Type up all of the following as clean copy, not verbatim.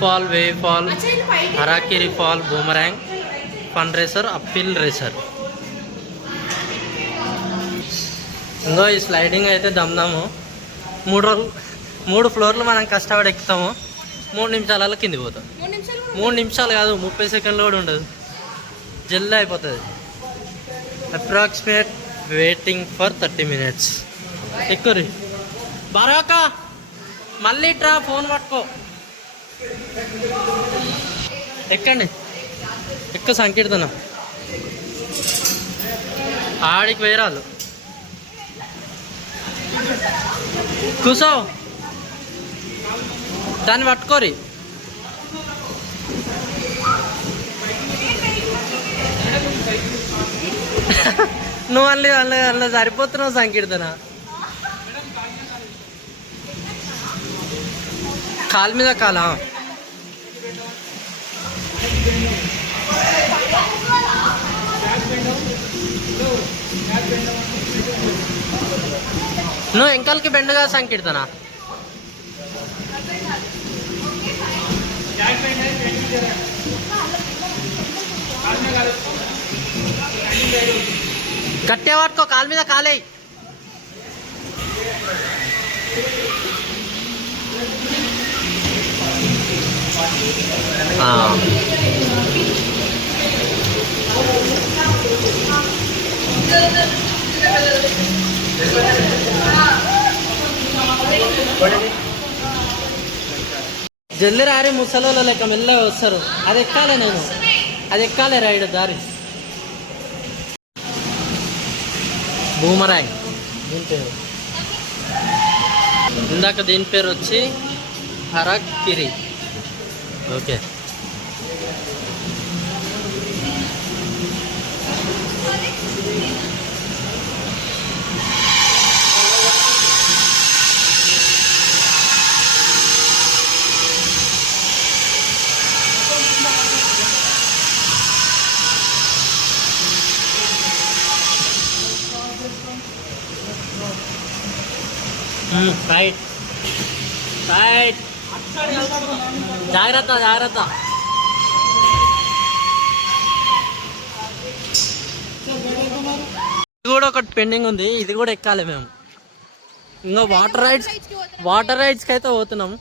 Fall, wave fall, harakiri fall, boomerang, fun racer, apple racer. ఇంకో ఈ sliding అయితే దమ్దాము. 3 ఫ్లోర్లు మనం కష్టపడి ఎక్కుతాము. 3 నిమిషాలలో కింది పోతాం. 3 నిమిషాలు కాదు, 30 సెకండ్లు కూడా ఉండదు, జల్దీ అయిపోతుంది. Approximate waiting for 30 minutes. ఎక్కురి బారాక, మళ్ళీ ట్రా, ఫోన్ పట్టుకో, ఎక్కండి, ఎక్కువ సంకీర్తనం. ఆడికి వేరాలు కూసో, దాన్ని పట్టుకోరి. నువ్వు అల్ల సరిపోతున్నావు సంకీర్తన. కాలు మీద కాలా. నువ్వు ఎంకల్కి బెండగా సంకీర్తన. గట్టిగా పట్టుకో, కాలు మీద కాలేయి. జల్లి రారి, ముసలోళ్ళ లెక్క మెల్లగా వస్తారు. అది ఎక్కాలే, నేను అది ఎక్కాలే రైడ్ దారి. బూమరాంగ్ దీని పేరు. ఇందాక దీని పేరు వచ్చి హరాకిరి. ఓకే, రైట్ రైట్, జాగ్రత్త జాగ్రత్త. ఇది కూడా ఒకటి పెండింగ్ ఉంది, ఇది కూడా ఎక్కాలి మేము. ఇంకా వాటర్ రైడ్స్కి అయితే పోతున్నాం.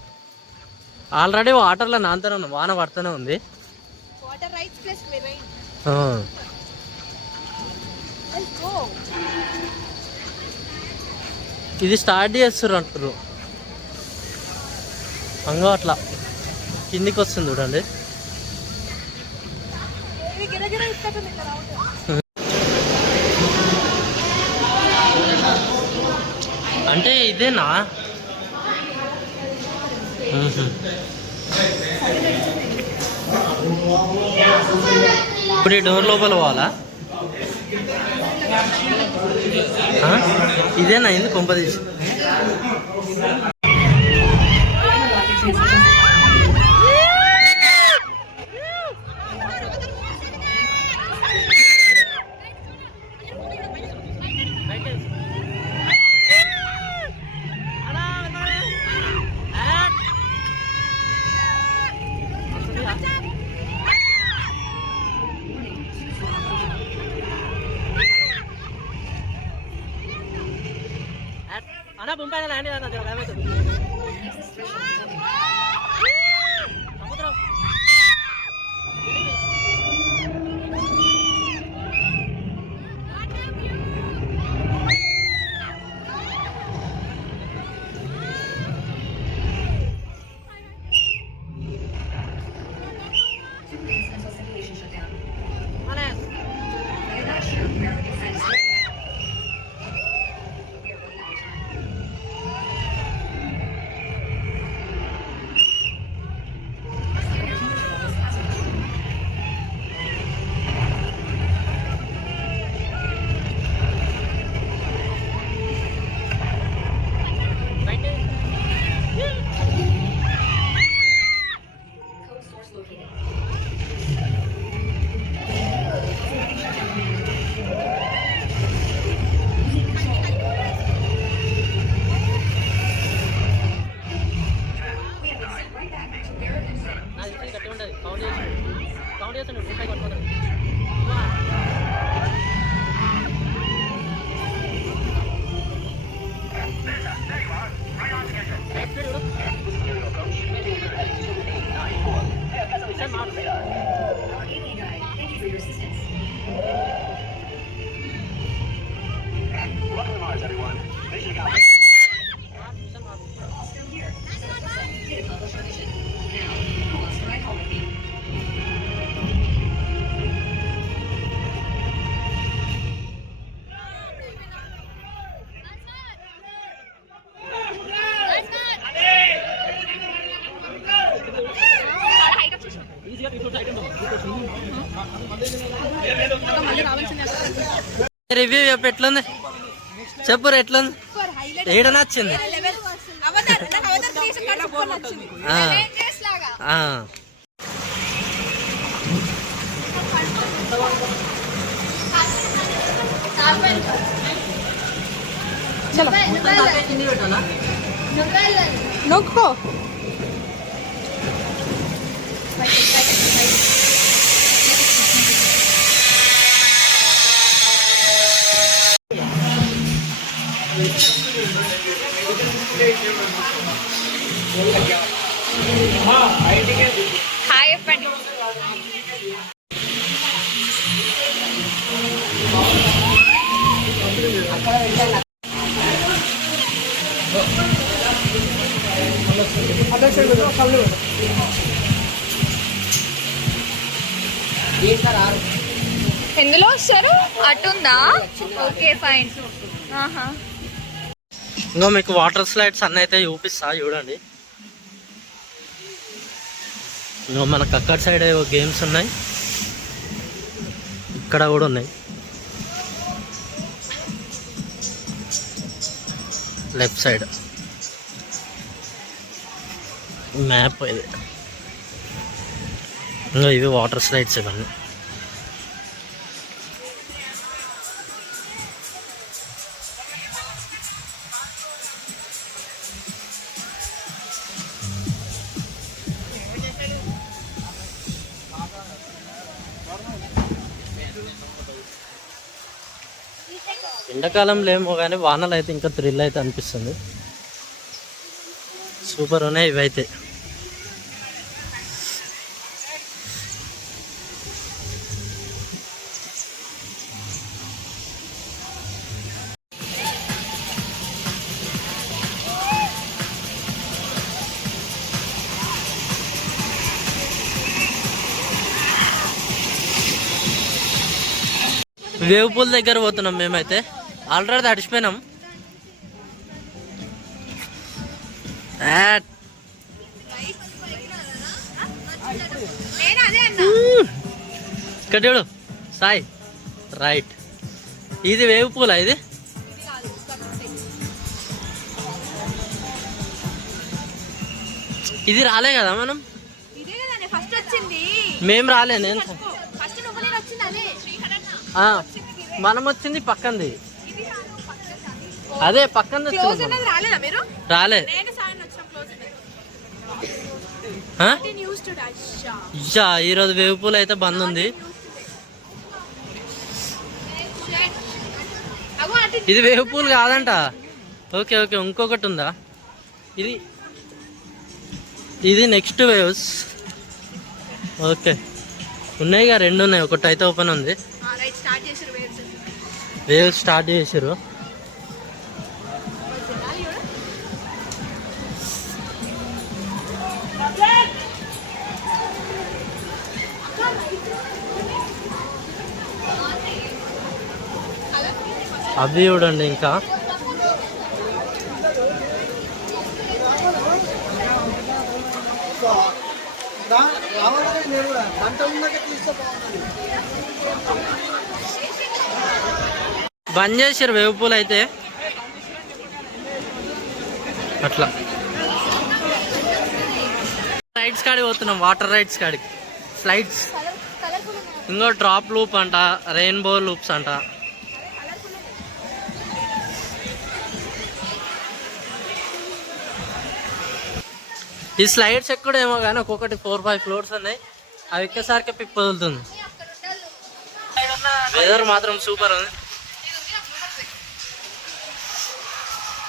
ఆల్రెడీ వాటర్లో నాంతనే ఉన్నాం, వాన పడుతూనే ఉంది. ఇది స్టార్ట్ చేస్తారు అంటారు. అంగో అట్లా కిందికి వస్తుంది చూడండి. అంటే ఇదేనా? ఇప్పుడు ఈ డోర్ లోపల పోవాలా? ఇదేనా? ఎందుకు కొంపదీసి అన్నా పంపాను ల్యాండ్ ఏమవుతుంది సముద్రం. రివ్యూ చెప్పు, ఎట్లుంది చెప్పు, ఎట్లుంది, ఏడ నచ్చింది? నొక్కో హాయ్ చెప్పండి. ఎందులో వస్తారు? అటుందా? Okay fine. ఇంకో మీకు వాటర్ స్లైడ్స్ అన్నీ అయితే చూపిస్తా చూడండి. ఇంకో మనకు అక్కడ సైడ్ గేమ్స్ ఉన్నాయి, ఇక్కడ కూడా ఉన్నాయి. లెఫ్ట్ సైడ్ మ్యాప్ ఇది. ఇంకా ఇవి వాటర్ స్లైడ్స్ ఇవన్నీ. ఎండాకాలంలో ఏమో కానీ వానలు అయితే ఇంకా థ్రిల్ అయితే అనిపిస్తుంది. సూపర్ ఉన్నాయి ఇవైతే. వేవ్ పూల్ దగ్గర పోతున్నాం మేమైతే. ఆల్రెడీ తడిచిపోయినాం. ఇక్కడ చూడు సాయి, రైట్. ఇది వేవ్ పూలా? ఇది ఇది రాలే కదా మనం? మేము రాలే. నేను మనం వచ్చింది పక్కంది. అదే పక్కన రాలే. ఈరోజు వేవ్ పూల్ అయితే బంద్ ఉంది. ఇది వేవ్ పూల్ కాదంట. ఓకే ఓకే, ఇంకొకటి ఉందా? ఇది నెక్స్ట్ వేవ్స్. ఓకే, ఉన్నాయిగా, రెండు ఉన్నాయి. ఒకటి అయితే ఓపెన్ ఉంది. వేవ్స్ స్టార్ట్ చేసారు. అవి చూడండి. ఇంకా బంద్ చేసారు వేవ్ పూల్ అయితే. అట్లా రైడ్స్ కాడికి పోతున్నాం, వాటర్ రైడ్స్ కాడికి. స్లైడ్స్, ఇంకో డ్రాప్ లూప్ అంట, రెయిన్బో లూప్స్ అంట. ఈ స్లైడ్స్ ఎక్కడేమో కానీ ఒక్కొక్కటి 4-5 ఫ్లోర్స్ ఉన్నాయి. అవి ఎక్కేసరికి పిప్పి వదులుతుంది. వెదర్ మాత్రం సూపర్ ఉంది.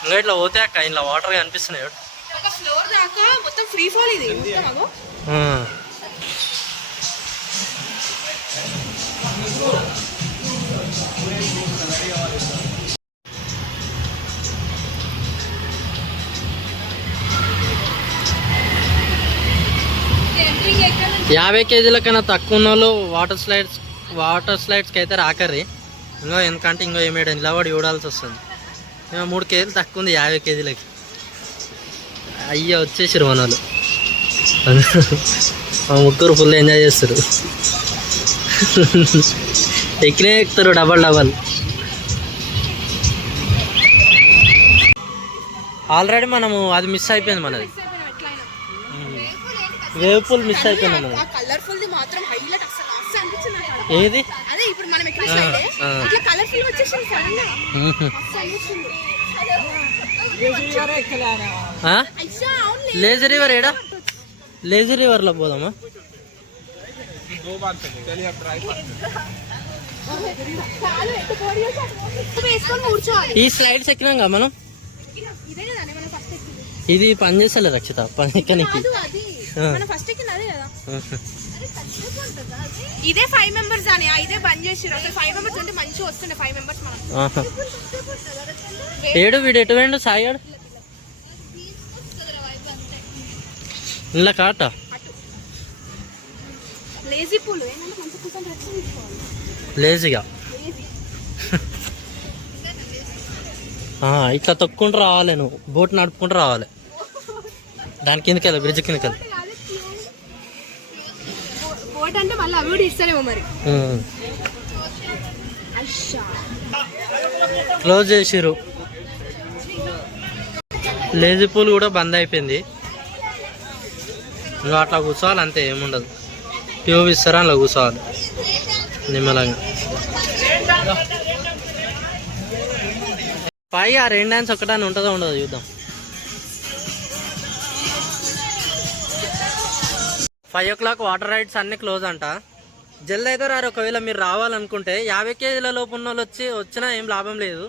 ఇంకా ఇట్లా పోతే అక్క ఇలా వాటర్ కనిపిస్తున్నాయి. ఒక ఫ్లోర్ దాకా మొత్తం ఫ్రీ ఫాల్ ఇది. యాభై కేజీల కన్నా తక్కువ ఉన్న వాళ్ళు వాటర్ స్లైడ్స్కి అయితే రాకర్రి. ఇంకో ఎందుకంటే ఇంకో ఏమేడ నిలబడి చూడాల్సి వస్తుంది. 3 కేజీలు తక్కువ ఉంది 50 కేజీలకి. అయ్యా వచ్చేసారు మన వాళ్ళు. మా ముగ్గురు ఫుల్ ఎంజాయ్ చేస్తారు. ఎక్కినే ఎక్కుతారు డబల్. ఆల్రెడీ మనము అది మిస్ అయిపోయింది మనది. వేవ్ పూల్ మిస్ అయిపోయింది మనది. ఏది లేజర్ రివర్ ఏడా? లేజర్ రివర్లో పోదామా? ఈ స్లైడ్స్ ఎక్కినాం మనం. ఇది పని చేస్తలే రక్షిత ఎక్కనికి. ఇదే 5 మెంబర్స్ అని ఇదే బంద్ చేసిరు. 5 మెంబర్స్ అంటే మంచిగా వస్తుండే. 5 మెంబర్స్ మనం. ఏడు వీడు ఎటు వేండు సాయాడు ఇలా కాట. లేజీగా ఇట్లా తొక్కుంటూ రావాలి. నువ్వు బోట్ నడుపుకుంటూ రావాలి. దాని కిందకి వెళ్ళి బ్రిడ్జ్ కిందకి వెళ్ళి అంటే మళ్ళీ అవి కూడా ఇస్తారేమో మరి. క్లోజ్ చేసిరు. లేజీ పూల్ కూడా బంద్ అయిపోయింది. ఇంకా అట్లా కూర్చోవాలి అంతే, ఏముండదు. ట్యూబ్ ఇస్తారా అలా కూర్చోవాలి నిమ్మలంగా. పై ఆ 2 డాన్స్ ఒక్కటాన్ని ఉంటుందో ఉండదు చూద్దాం. 5 o'clock వాటర్ రైడ్స్ అన్ని క్లోజ్ అంట. జల్ది అయితే రారు. ఒకవేళ మీరు రావాలనుకుంటే 50 కేజీల లోపు ఉన్న వాళ్ళు వచ్చినా ఏం లాభం లేదు.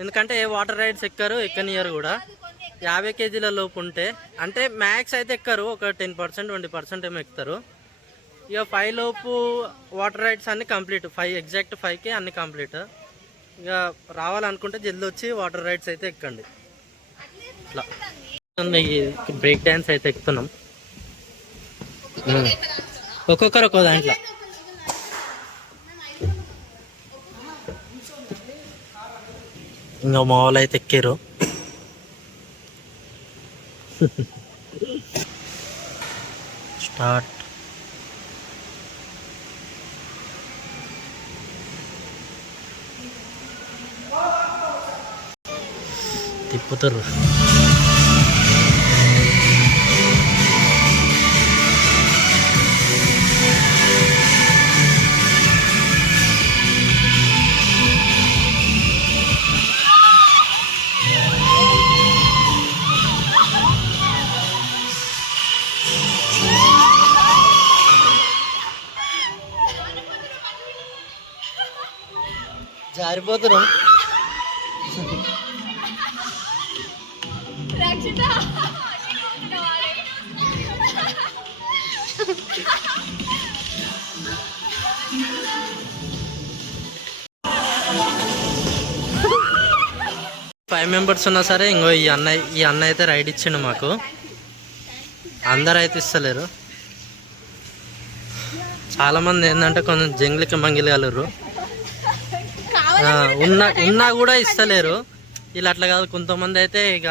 ఎందుకంటే ఏ వాటర్ రైడ్స్ ఎక్కనియరు కూడా. 50 కేజీల లోపు ఉంటే అంటే మ్యాక్స్ అయితే ఎక్కరు. ఒక 10% 20% ఏమో ఎక్కుతారు. ఇక 5 లోపు వాటర్ రైడ్స్ అన్ని కంప్లీట్. 5 ఎగ్జాక్ట్ 5కి అన్ని కంప్లీట్. ఇక రావాలనుకుంటే జల్ది వచ్చి వాటర్ రైడ్స్ అయితే ఎక్కండి. ఇట్లా బ్రేక్ డ్యాన్స్ అయితే ఎక్కుతున్నాం. ఒక్కొక్కరు ఒక్కో దాంట్లో. ఇంకా మా వాళ్ళు అయితే ఎక్కారు. స్టార్ట్. తిప్పుతారు. జారిపోతున్నాం. ఫైవ్ మెంబర్స్ ఉన్నా సరే ఇంకో ఈ అన్న అయితే రైడ్ ఇచ్చిండు మాకు. అందరు అయితే ఇస్తలేరు. చాలా మంది ఏంటంటే కొంచెం జంగిలికి మంగిలి కలరు. ఉన్నా కూడా ఇస్తలేరు. ఇలా అట్లా కాదు. కొంతమంది అయితే ఇక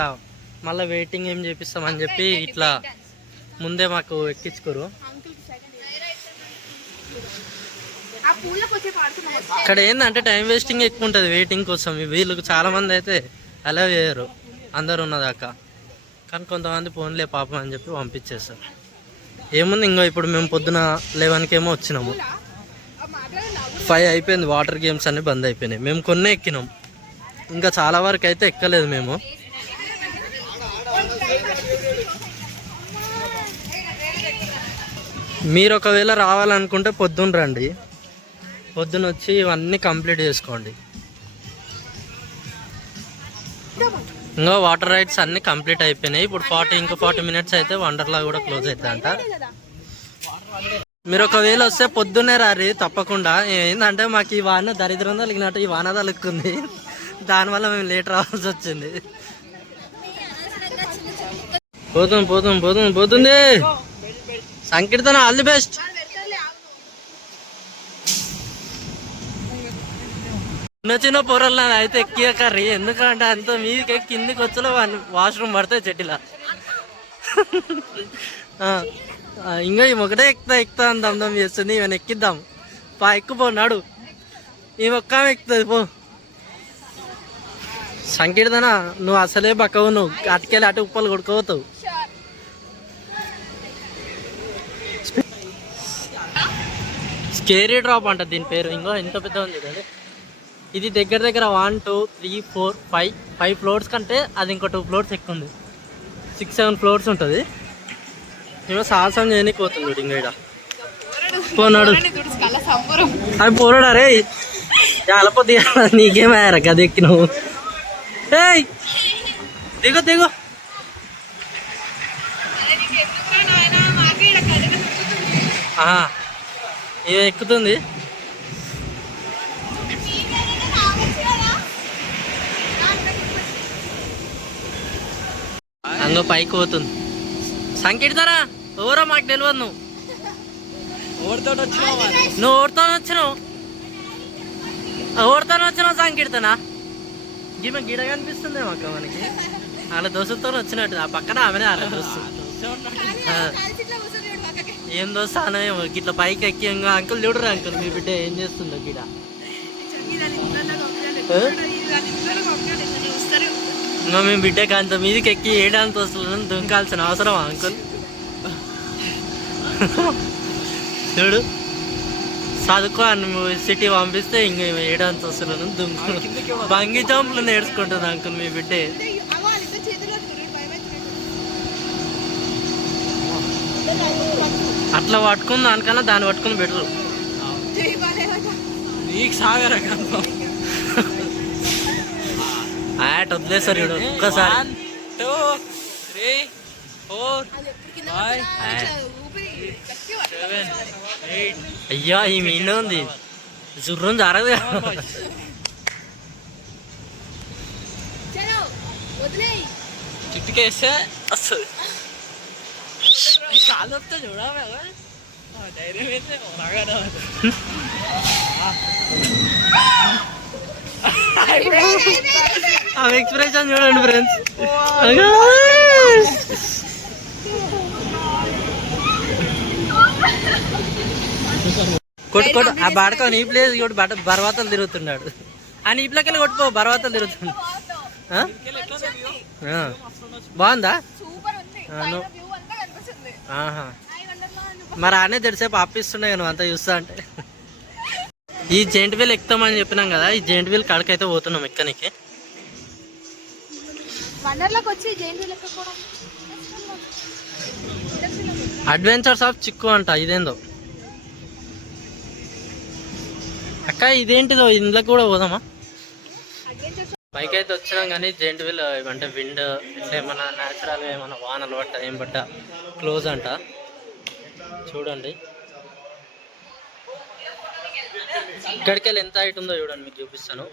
మళ్ళీ వెయిటింగ్ ఏం చేపిస్తామని చెప్పి ఇట్లా ముందే మాకు ఎక్కించుకోరు. ఇక్కడ ఏంటంటే టైం వేస్టింగ్ ఎక్కువ ఉంటుంది వెయిటింగ్ కోసం. వీళ్ళకి చాలా మంది అయితే అలా చేయరు అందరు ఉన్నదాకా. కానీ కొంతమంది ఫోన్లే పాపం అని చెప్పి పంపించేస్తారు. ఏముంది ఇంకో ఇప్పుడు మేము పొద్దున 11కి ఏమో వచ్చినాము. 5 అయిపోయింది. వాటర్ గేమ్స్ అన్నీ బంద్ అయిపోయినాయి. మేము కొన్నే ఎక్కినాం. ఇంకా చాలా వరకు అయితే ఎక్కలేదు మేము. మీరు ఒకవేళ రావాలనుకుంటే పొద్దున్న రండి, పొద్దున వచ్చి ఇవన్నీ కంప్లీట్ చేసుకోండి. ఇంకా వాటర్ రైడ్స్ అన్నీ కంప్లీట్ అయిపోయినాయి. ఇప్పుడు 40 మినిట్స్ అయితే వండర్లా కూడా క్లోజ్ అవుతుందంట. మీరు ఒకవేళ వస్తే పొద్దున్నే రారి తప్పకుండా. ఏంటంటే మాకు ఈ వాన దరిద్రం తగినట్టు ఈ వాన తలుక్కుంది, దానివల్ల మేము లేట్ రావాల్సి వచ్చింది. పోతుంది సంకీర్తన, ఆల్ ది బెస్ట్. చిన్న పొరలు అయితే ఎక్కియకర్రీ, ఎందుకంటే అంత మీదకి కిందికి వచ్చలో వాష్రూమ్ పడతాయి చెట్టిలా. ఇంకా ఈ ఒకటే ఎక్కుతా అని దమ్దం చేస్తుంది. ఈమెను ఎక్కిద్దాం, ఎక్కుపోన్నాడు. ఈ ఒక్క ఎక్కుతుంది పో. సంకీర్తన నువ్వు అసలే బక్కవు, నువ్వు అటుకెళ్ళి అటు ఉప్పలు కొడుకోవతావు. స్కేరీ డ్రాప్ అంట దీని పేరు. ఇంకో ఎంత పెద్ద ఉంది కదా ఇది. దగ్గర 1 2 3 4 5 ఫ్లోర్స్ కంటే అది ఇంకో 2 ఫ్లోర్స్ ఎక్కువ ఉంది. 6-7 ఫ్లోర్స్ ఉంటుంది. ఏమో సాహసం చేయడానికి పోతుంది ఇంకా పోనాడు. అవి పోరాడు. అరే చాలపోతే నీకేమయ్యారా కదా ఎక్కి నువ్వు. ఏయ్ దిగో ఏమో ఎక్కుతుంది. అంగ పైకి పోతుంది. సంకీర్తన ఎవరో మాకు తెలియదు. నువ్వు ఎవరితో వచ్చినావు సంకీర్తన? ఈమె గిడ కనిపిస్తుంది అక్క మనకి. వాళ్ళ దోస్తులతో వచ్చినట్టు. ఆ పక్కన ఆమెనే వాళ్ళ దోస్తు. ఏం దోస్తా అనేమో ఇట్లా పైకి ఎక్కి. ఇంకా అంకుల్ చూడరు అంకుల్ మీ బిడ్డ ఏం చేస్తుందో గిడ. ఇంకా మీ బిడ్డకి అంత మీదకి ఎక్కి ఏడాంత వస్తువులను దుంకాల్సిన అవసరం అంకుల్. చూడు చదువుకో అని సిటీ పంపిస్తే ఇంకా ఏడాంత వస్తువులను బంగి జంపులు నేర్చుకుంటుంది అంకుల్ మీ బిడ్డే. అట్లా పట్టుకుని దానికన్నా దాన్ని పట్టుకుని బెటరు. నీకు సాగరా ఆట వదిలేసారు చూడు ఒక్కసారి. 1 2 3 4 5 6 7 8. అయ్యా ఈ మీనే ఉంది, జుర్రం జరగదు. చుట్టుకేస్తే వస్తుంది. కాలు వస్తే చూడాలి ధైర్యం అయితే ఆమె ఎక్స్ప్రెషన్ చూడండి ఫ్రెండ్స్. కొట్టు ఆ బాడక నీ ప్లేస్ బర్వాతలు తిరుగుతున్నాడు. ఆ నీ ప్లేకెళ్ళి కొట్టుకో, బర్వాతలు తిరుగుతున్నాడు. బాగుందా? మరి ఆనే తెరిసేపు ఆపిస్తున్నాయి నువ్వు అంతా చూస్తా అంటే. ఈ జెయింట్ వీల్ ఎక్కుతామని చెప్పినాం కదా, ఈ జెయింట్ వీల్ కాడకైతే పోతున్నాం ఎక్కనికి. అడ్వెంచర్స్ ఆఫ్ చిక్కు అంట ఇదేందో. అక్క ఇదేంటిదో, ఇందులో కూడా పోదామా? పైకి అయితే వచ్చినాం కానీ జెయింట్ వీల్ అంటే విండ్ ఇట్లా ఏమన్నా న్యాచురల్గా ఏమన్నా వానలు పట్ట ఏం పట్ట క్లోజ్ అంట. చూడండి ఇక్కడికి వెళ్ళి ఎంత హైట్ ఉందో చూడండి, మీకు చూపిస్తాను.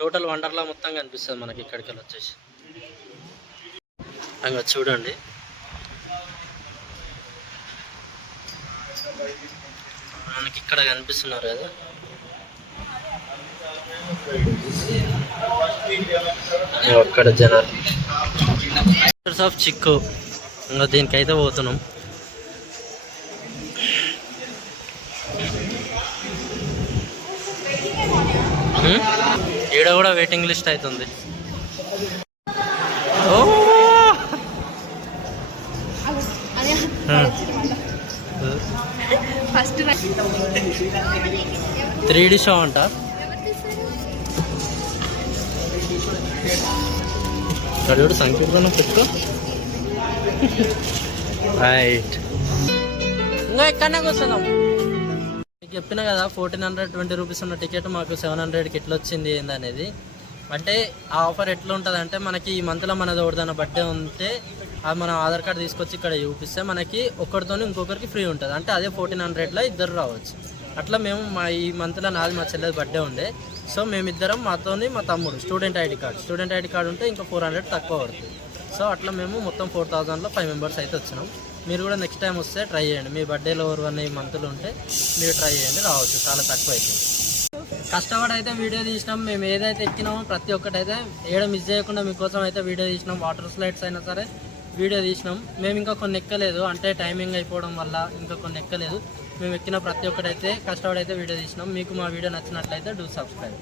టోటల్ వండర్లా మొత్తం కనిపిస్తుంది మనకి ఇక్కడికి వెళ్ళి వచ్చేసి. ఇంకా చూడండి మనకి ఇక్కడ కనిపిస్తున్నారు కదా. అక్కడ జనాలు ఆఫ్ చిక్కు. ఇంకా దీనికైతే పోతున్నాం. ఈడ కూడా వెయిటింగ్ లిస్ట్ అవుతుంది. ఓ 3D షో అంట. చూడు సంకీర్తన పెట్టుకో. రైట్ ఇంకా ఎక్కడనే కూర్చుందాం. మీకు చెప్పిన కదా 1420 రూపీస్ ఉన్న టికెట్ మాకు 700కి ఎట్లా వచ్చింది ఏందనేది. అంటే ఆ ఆఫర్ ఎట్లా ఉంటుంది అంటే మనకి ఈ మంత్లో మనది ఎవరిదైనా బర్త్డే ఉంటే అది మనం ఆధార్ కార్డు తీసుకొచ్చి ఇక్కడ చూపిస్తే మనకి ఒకరితో ఇంకొకరికి ఫ్రీ ఉంటుంది. అంటే అదే 1400లో ఇద్దరు రావచ్చు. అట్లా మేము ఈ మంత్లో నాది మా చెల్లెది బర్త్డే ఉండే. సో మేమిద్దరం మాతోని మా తమ్ముడు స్టూడెంట్ ఐడి కార్డు ఉంటే ఇంకా 400 తక్కువ పడుతుంది. సో అట్లా మేము మొత్తం 4000లో 5 మెంబర్స్ అయితే వచ్చినాం. మీరు కూడా నెక్స్ట్ టైం వస్తే ట్రై చేయండి. మీ బర్త్డేలో ఎవరివన్నీ ఈ మంత్లు ఉంటే మీరు ట్రై చేయండి, రావచ్చు. చాలా తక్కువ అవుతుంది. కష్టపడి అయితే వీడియో తీసినాం. మేము ఏదైతే ఎక్కినామో ప్రతి ఒక్కటైతే ఏడ మిస్ చేయకుండా మీకోసం అయితే వీడియో తీసినాం. వాటర్ స్లైడ్స్ అయినా సరే వీడియో తీసినాం. మేము ఇంకా కొన్ని ఎక్కలేదు, అంటే టైమింగ్ అయిపోవడం వల్ల ఇంకా కొన్ని ఎక్కలేదు. మేము ఎక్కిన ప్రతి ఒక్కటైతే కష్టపడి అయితే వీడియో తీసినాం. మీకు మా వీడియో నచ్చినట్లయితే డూ సబ్స్క్రైబ్.